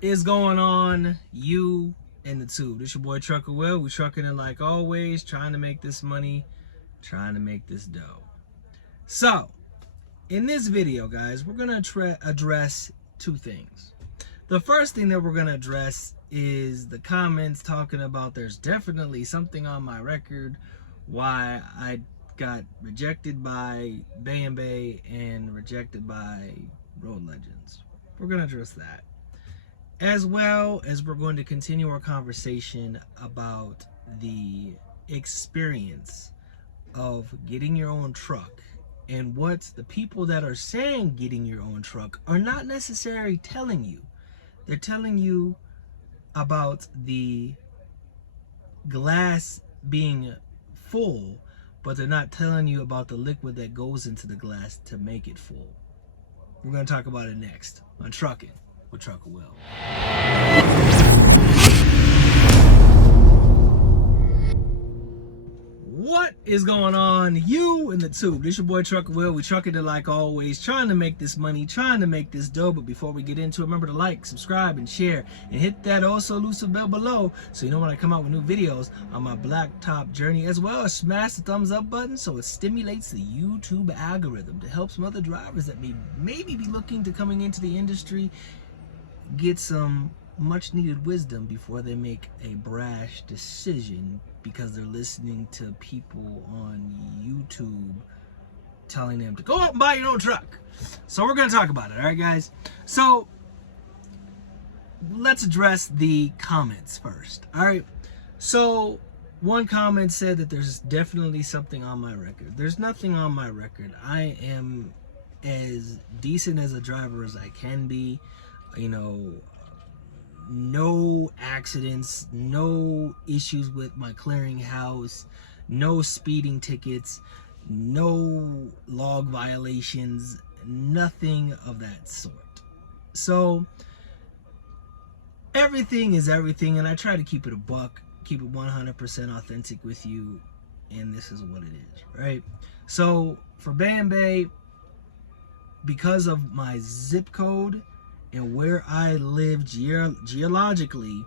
is going on, you and the tube? This your boy Trucker Will. We trucking it like always, trying to make this money, trying to make this dough. So, in this video, guys, we're gonna address two things. The first thing that we're gonna address is the comments talking about there's definitely something on my record why I got rejected by Bay and Bay and rejected by Road Legends. We're gonna address that, as well as we're going to continue our conversation about the experience of getting your own truck and what the people that are saying getting your own truck are not necessarily telling you. They're telling you about the glass being full, but they're not telling you about the liquid that goes into the glass to make it full. We're going to talk about it next on Trucking with Trucker Will. What is going on, you and the tube? This your boy Trucker Will. We trucking it like always, trying to make this money, trying to make this dough. But before we get into it, remember to like, subscribe, and share, and hit that also elusive bell below so you know when I come out with new videos on my blacktop journey, as well as smash the thumbs up button so it stimulates the YouTube algorithm to help some other drivers that may maybe be looking to coming into the industry get some much needed wisdom before they make a brash decision because they're listening to people on YouTube telling them to go out and buy your own truck. So we're going to talk about it, all right, guys? So let's address the comments first, all right? So one comment said that there's definitely something on my record. There's nothing on my record. I am as decent as a driver as I can be. You know, no accidents, no issues with my clearinghouse, no speeding tickets, no log violations, nothing of that sort. So everything is everything, and I try to keep it a buck, keep it 100% authentic with you, and this is what it is, right? So for Bay and Bay, because of my zip code and where I live geologically,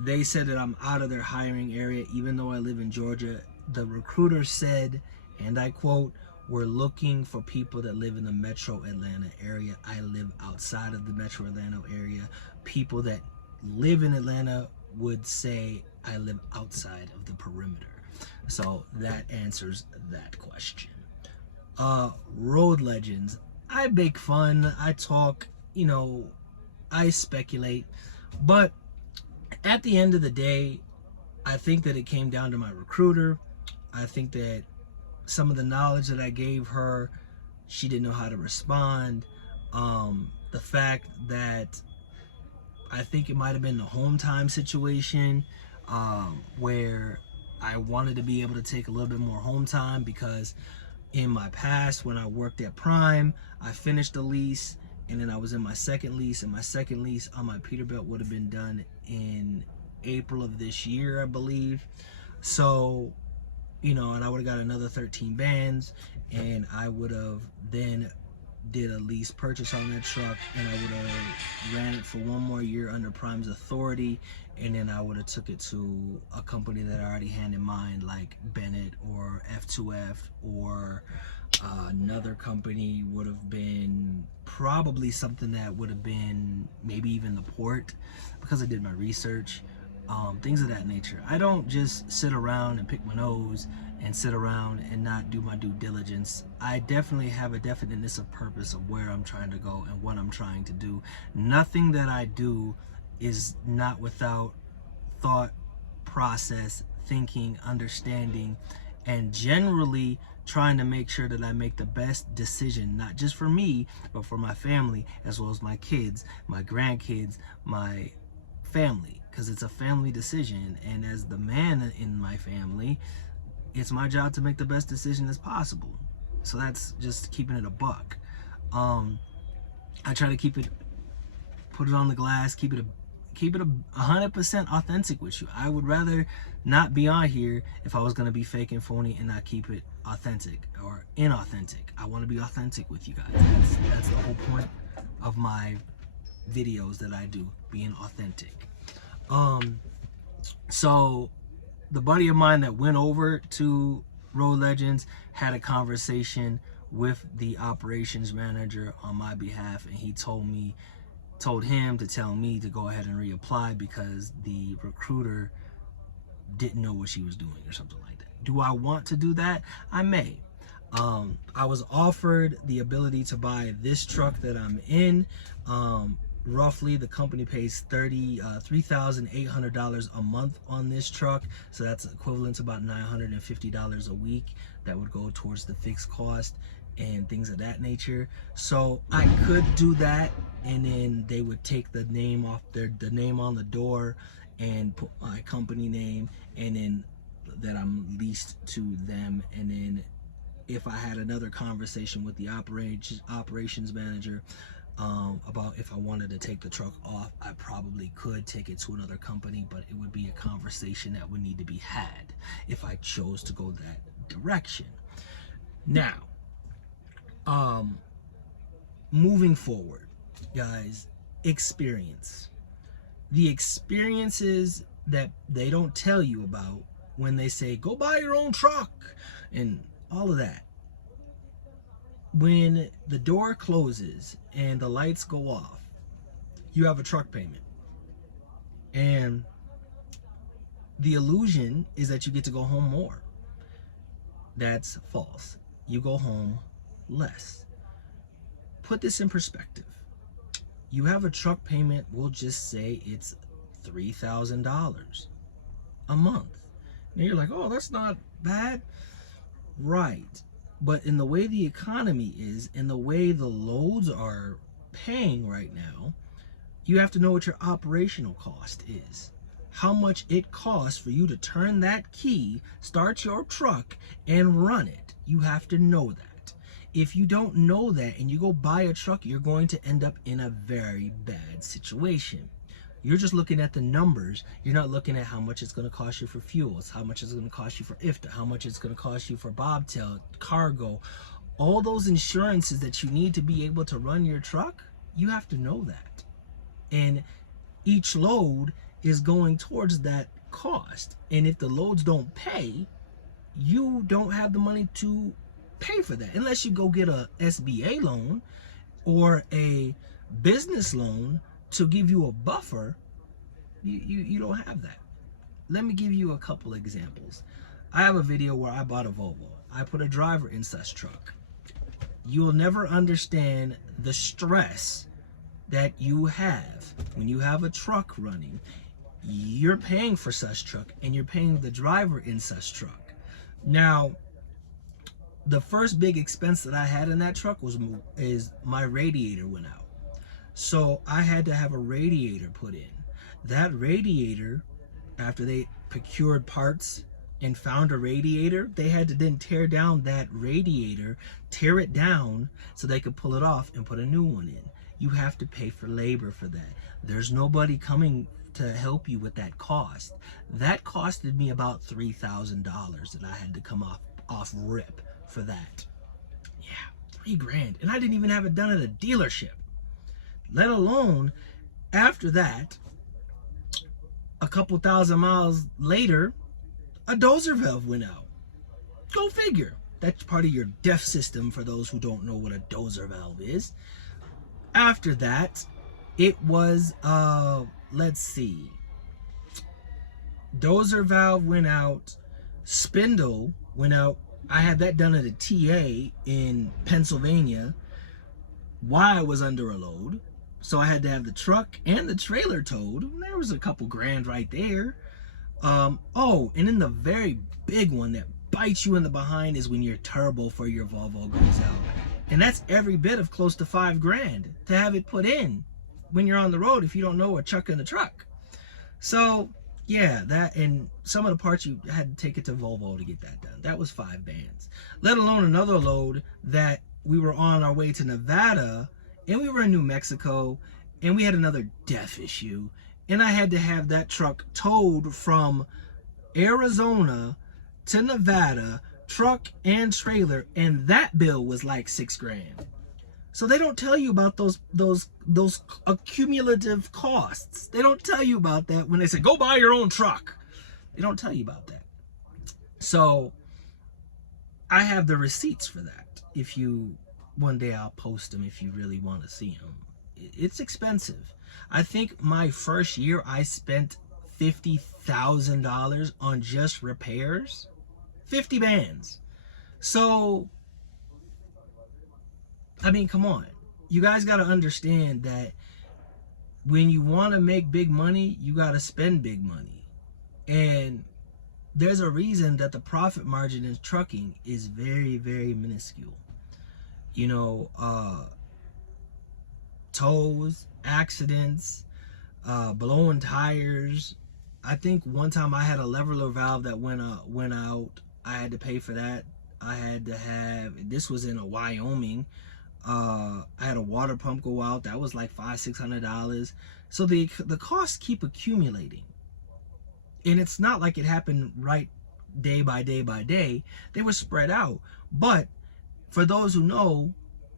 they said that I'm out of their hiring area, even though I live in Georgia. The recruiter said, and I quote, "We're looking for people that live in the metro Atlanta area." I live outside of the metro Atlanta area. People that live in Atlanta would say I live outside of the perimeter. So that answers that question. Road Legends. I make fun, I talk, you know, I speculate, but at the end of the day, I think that it came down to my recruiter. I think that some of the knowledge that I gave her, she didn't know how to respond. The fact that I think it might have been the home time situation, where I wanted to be able to take a little bit more home time because in my past, when I worked at Prime, I finished a lease, and then I was in my second lease, and my second lease on my Peterbilt would have been done in April of this year, I believe. So, you know, and I would have got another 13 bands, and I would have then did a lease purchase on that truck, and I would have ran it for one more year under Prime's authority, and then I would have took it to a company that I already had in mind, like Bennett or F2F, or another company would have been probably something that would have been maybe even the port, because I did my research, things of that nature. I don't just sit around and pick my nose and sit around and not do my due diligence. I definitely have a definiteness of purpose of where I'm trying to go and what I'm trying to do. Nothing that I do is not without thought, process, thinking, understanding, and generally trying to make sure that I make the best decision, not just for me, but for my family, as well as my kids, my grandkids, my family, because it's a family decision. And as the man in my family, it's my job to make the best decision as possible. So that's just keeping it a buck. I try to keep it, put it on the glass, keep it 100% authentic with you. I would rather not be on here if I was going to be fake and phony and not keep it authentic or inauthentic. I want to be authentic with you guys. That's the whole point of my videos that I do. being authentic. So the buddy of mine that went over to Road Legends had a conversation with the operations manager on my behalf, and he told him to tell me to go ahead and reapply because the recruiter didn't know what she was doing or something like that. Do I want to do that? I may. I was offered the ability to buy this truck that I'm in. Roughly, the company pays $3,800 a month on this truck, so that's equivalent to about $950 a week. That would go towards the fixed cost and things of that nature. So I could do that, and then they would take the name off the name on the door and put my company name, and then that I'm leased to them. And then if I had another conversation with the operations manager about if I wanted to take the truck off, I probably could take it to another company, but it would be a conversation that would need to be had if I chose to go that direction. Now, moving forward, guys, experience. The experiences that they don't tell you about when they say, go buy your own truck and all of that. When the door closes and the lights go off, you have a truck payment. And the illusion is that you get to go home more. That's false. You go home less. Put this in perspective. You have a truck payment, we'll just say it's $3,000 a month. And you're like, oh, that's not bad. Right. But in the way the economy is, in the way the loads are paying right now, you have to know what your operational cost is. How much it costs for you to turn that key, start your truck, and run it. You have to know that. If you don't know that and you go buy a truck, you're going to end up in a very bad situation. You're just looking at the numbers. You're not looking at how much it's going to cost you for fuels, how much it's going to cost you for IFTA, how much it's going to cost you for bobtail, cargo. All those insurances that you need to be able to run your truck, you have to know that. And each load is going towards that cost. And if the loads don't pay, you don't have the money to pay for that. Unless you go get a SBA loan or a business loan to give you a buffer, you don't have that. Let me give you a couple examples. I have a video where I bought a Volvo. I put a driver in such truck. You'll never understand the stress that you have when you have a truck running. You're paying for such truck and you're paying the driver in such truck. Now, the first big expense that I had in that truck is my radiator went out. So I had to have a radiator put in. That radiator, after they procured parts and found a radiator, they had to then tear down that radiator, tear it down so they could pull it off and put a new one in. You have to pay for labor for that. There's nobody coming to help you with that cost. That costed me about $3,000 that I had to come off rip for that. Yeah, $3,000. And I didn't even have it done at a dealership. Let alone after that, a couple thousand miles later, a dozer valve went out. Go figure. That's part of your DEF system for those who don't know what a dozer valve is. After that, it was, let's see. Dozer valve went out. Spindle went out. I had that done at a TA in Pennsylvania while I was under a load. So I had to have the truck and the trailer towed. There was a couple grand right there. Oh, and then the very big one that bites you in the behind is when your turbo for your Volvo goes out. And that's every bit of close to $5,000 to have it put in when you're on the road if you don't know a chuck in the truck. So yeah, that, and some of the parts you had to take it to Volvo to get that done. That was $5,000. Let alone another load that we were on our way to Nevada and we were in New Mexico and we had another DEF issue. And I had to have that truck towed from Arizona to Nevada, truck and trailer, and that bill was like $6,000. So they don't tell you about those accumulative costs. They don't tell you about that when they say, go buy your own truck. They don't tell you about that. So I have the receipts for that. If you, one day I'll post them if you really want to see them. It's expensive. I think my first year I spent $50,000 on just repairs. 50 bands. So, I mean, come on. You guys got to understand that when you want to make big money, you got to spend big money. And there's a reason that the profit margin in trucking is very, very minuscule. You know, tows, accidents, blowing tires. I think one time I had a leveler valve that went out. I had to pay for that. I had to have, this was in Wyoming. I had a water pump go out. That was like $500-600. So the costs keep accumulating. And it's not like it happened right day by day by day. They were spread out. But for those who know,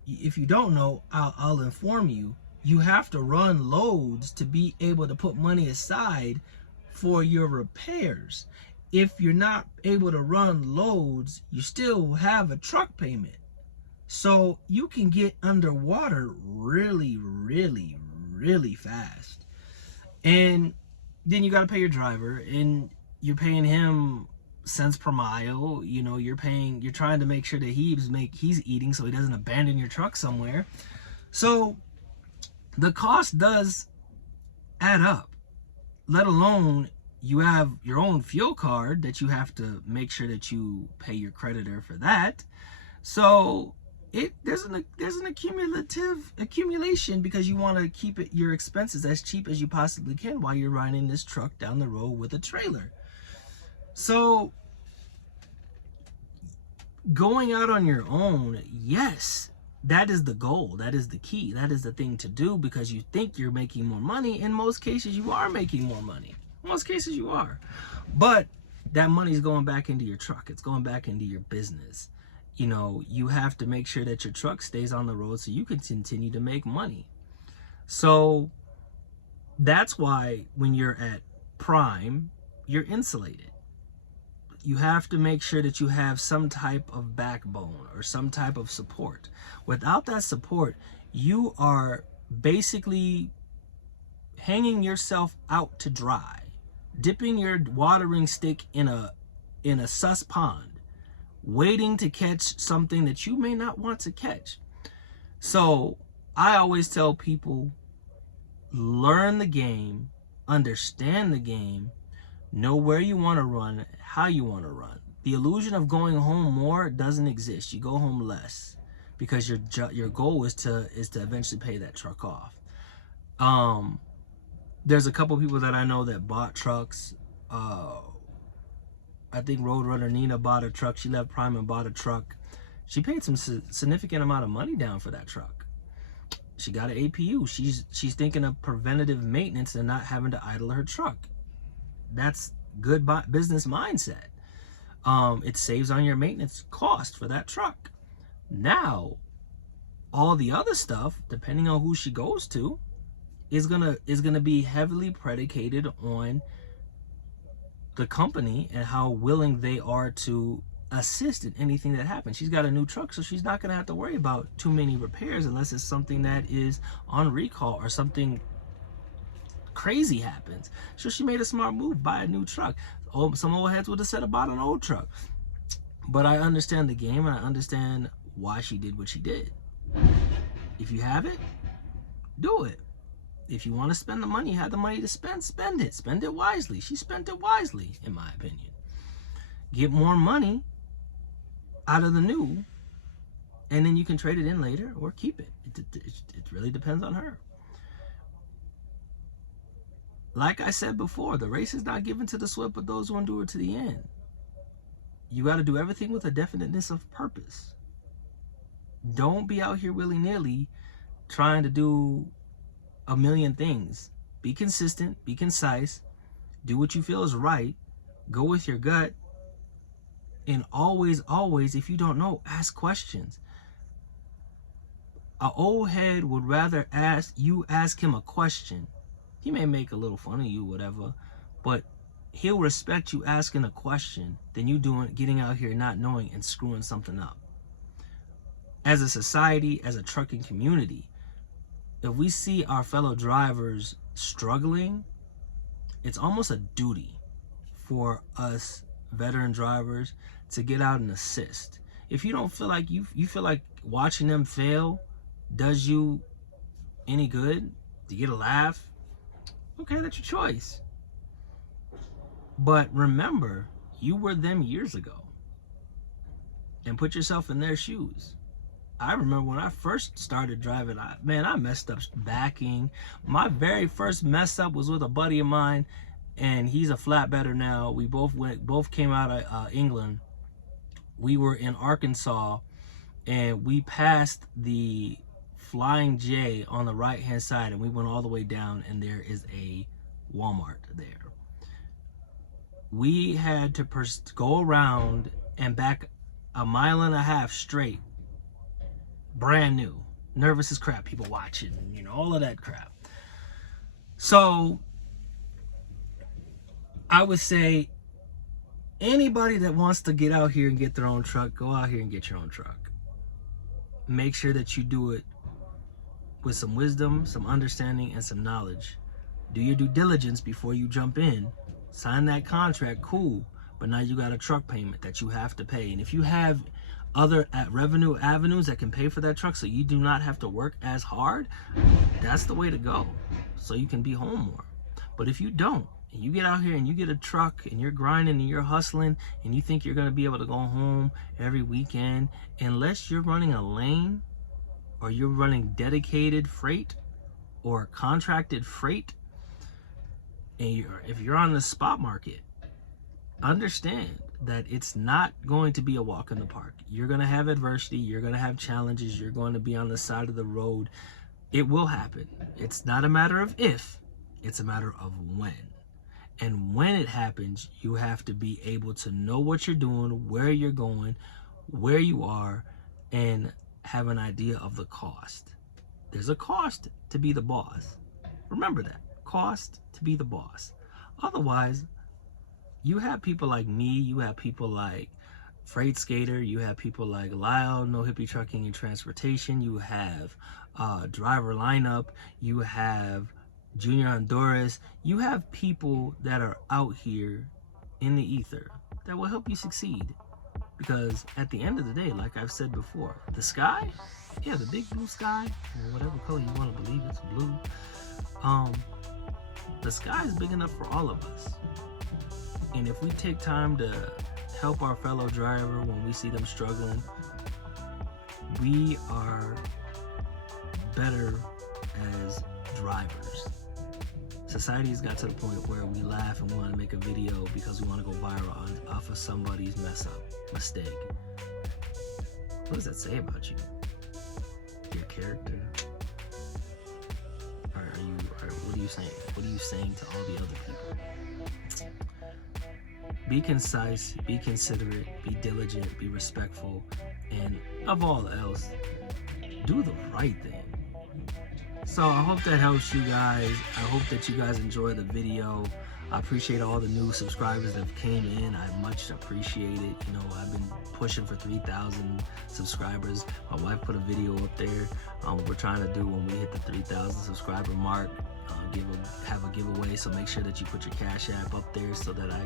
if you don't know, I'll inform you. You have to run loads to be able to put money aside for your repairs. If you're not able to run loads, you still have a truck payment. So you can get underwater really, really, really fast. And then you got to pay your driver, and you're paying him cents per mile. You know, you're trying to make sure that he's eating so he doesn't abandon your truck somewhere. So the cost does add up, let alone you have your own fuel card that you have to make sure that you pay your creditor for that. So there's an accumulation because you want to keep your expenses as cheap as you possibly can while you're riding this truck down the road with a trailer. So going out on your own, yes, that is the goal. That is the key. That is the thing to do because you think you're making more money. In most cases, you are making more money. In most cases, you are. But that money's going back into your truck. It's going back into your business. You know, you have to make sure that your truck stays on the road so you can continue to make money. So that's why when you're at Prime, you're insulated. You have to make sure that you have some type of backbone or some type of support. Without that support, you are basically hanging yourself out to dry, dipping your watering stick in a sus pond, waiting to catch something that you may not want to catch. So I always tell people, learn the game, understand the game, know where you want to run, how you want to run. The illusion of going home more doesn't exist. You go home less because your goal is to eventually pay that truck off. There's a couple people that I know that bought trucks. I think Roadrunner Nina bought a truck. She left Prime and bought a truck. She paid some significant amount of money down for that truck. She got an APU. She's thinking of preventative maintenance and not having to idle her truck. That's good business mindset. It saves on your maintenance cost for that truck. Now, all the other stuff, depending on who she goes to, is gonna be heavily predicated on the company and how willing they are to assist in anything that happens. She's got a new truck, so she's not gonna have to worry about too many repairs unless it's something that is on recall or something crazy happens. So she made a smart move, buy a new truck. Some old heads would have said about an old truck. But I understand the game and I understand why she did what she did. If you have it, do it. If you want to spend the money, you have the money to spend it. Spend it wisely. She spent it wisely, in my opinion. Get more money out of the new, and then you can trade it in later or keep it. It really depends on her. Like I said before, the race is not given to the swift, but those who endure to the end. You got to do everything with a definiteness of purpose. Don't be out here willy-nilly trying to do a million things. Be consistent, be concise, do what you feel is right, go with your gut, and always, if you don't know, ask questions. An old head would rather ask him a question. He may make a little fun of you, whatever, but he'll respect you asking a question than you getting out here not knowing and screwing something up. As a society, as a trucking community, if we see our fellow drivers struggling, it's almost a duty for us veteran drivers to get out and assist. If you don't feel like you feel like watching them fail does you any good, to get a laugh, okay, that's your choice. But remember, you were them years ago, and put yourself in their shoes. I remember when I first started driving, I messed up backing. My very first mess up was with a buddy of mine, and he's a flatbedder now. We both came out of England. We were in Arkansas, and we passed the Flying J on the right hand side, and we went all the way down, and there is a Walmart there. We had to go around and back 1.5 miles straight, brand new, nervous as crap, people watching, you know, all of that crap. So I would say anybody that wants to get out here and get their own truck, go out here and get your own truck. Make sure that you do it with some wisdom, some understanding, and some knowledge. Do your due diligence before you jump in. Sign that contract, cool, but now you got a truck payment that you have to pay. And if you have other revenue avenues that can pay for that truck so you do not have to work as hard, that's the way to go, so you can be home more. But if you don't, and you get out here and you get a truck and you're grinding and you're hustling and you think you're going to be able to go home every weekend, unless you're running a lane or you're running dedicated freight or contracted freight, and if you're on the spot market, understand that it's not going to be a walk in the park. You're going to have adversity. You're going to have challenges. You're going to be on the side of the road. It will happen. It's not a matter of if, it's a matter of when. And when it happens, you have to be able to know what you're doing, where you're going, where you are, and have an idea of the cost. There's a cost to be the boss. Remember that. Cost to be the boss. Otherwise, you have people like me, you have people like Freight Skater, you have people like Lyle, No Hippie Trucking and Transportation, you have Driver Lineup, you have Junior Honduras, you have people that are out here in the ether that will help you succeed. Because at the end of the day, like I've said before, the sky, yeah, the big blue sky, or whatever color you want to believe it's blue, the sky is big enough for all of us. And if we take time to help our fellow driver when we see them struggling, we are better as drivers. Society's got to the point where we laugh and we want to make a video because we want to go viral off of somebody's mistake. What does that say about you? Your character? What are you saying? What are you saying to all the other people? Be concise, be considerate, be diligent, be respectful, and of all else, do the right thing. So I hope that helps you guys. I hope that you guys enjoy the video. I appreciate all the new subscribers that came in. I much appreciate it. You know, I've been pushing for 3,000 subscribers. My wife put a video up there. We're trying to do when we hit the 3,000 subscriber mark, have a giveaway. So make sure that you put your Cash App up there so that I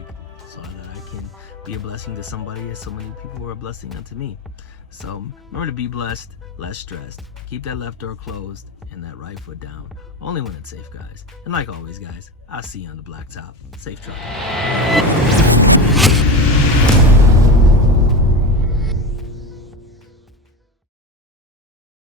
can be a blessing to somebody, and so many people are a blessing unto me. So remember to be blessed, less stressed. Keep that left door closed and that right foot down. Only when it's safe, guys. And like always, guys, I'll see you on the blacktop. Safe truck.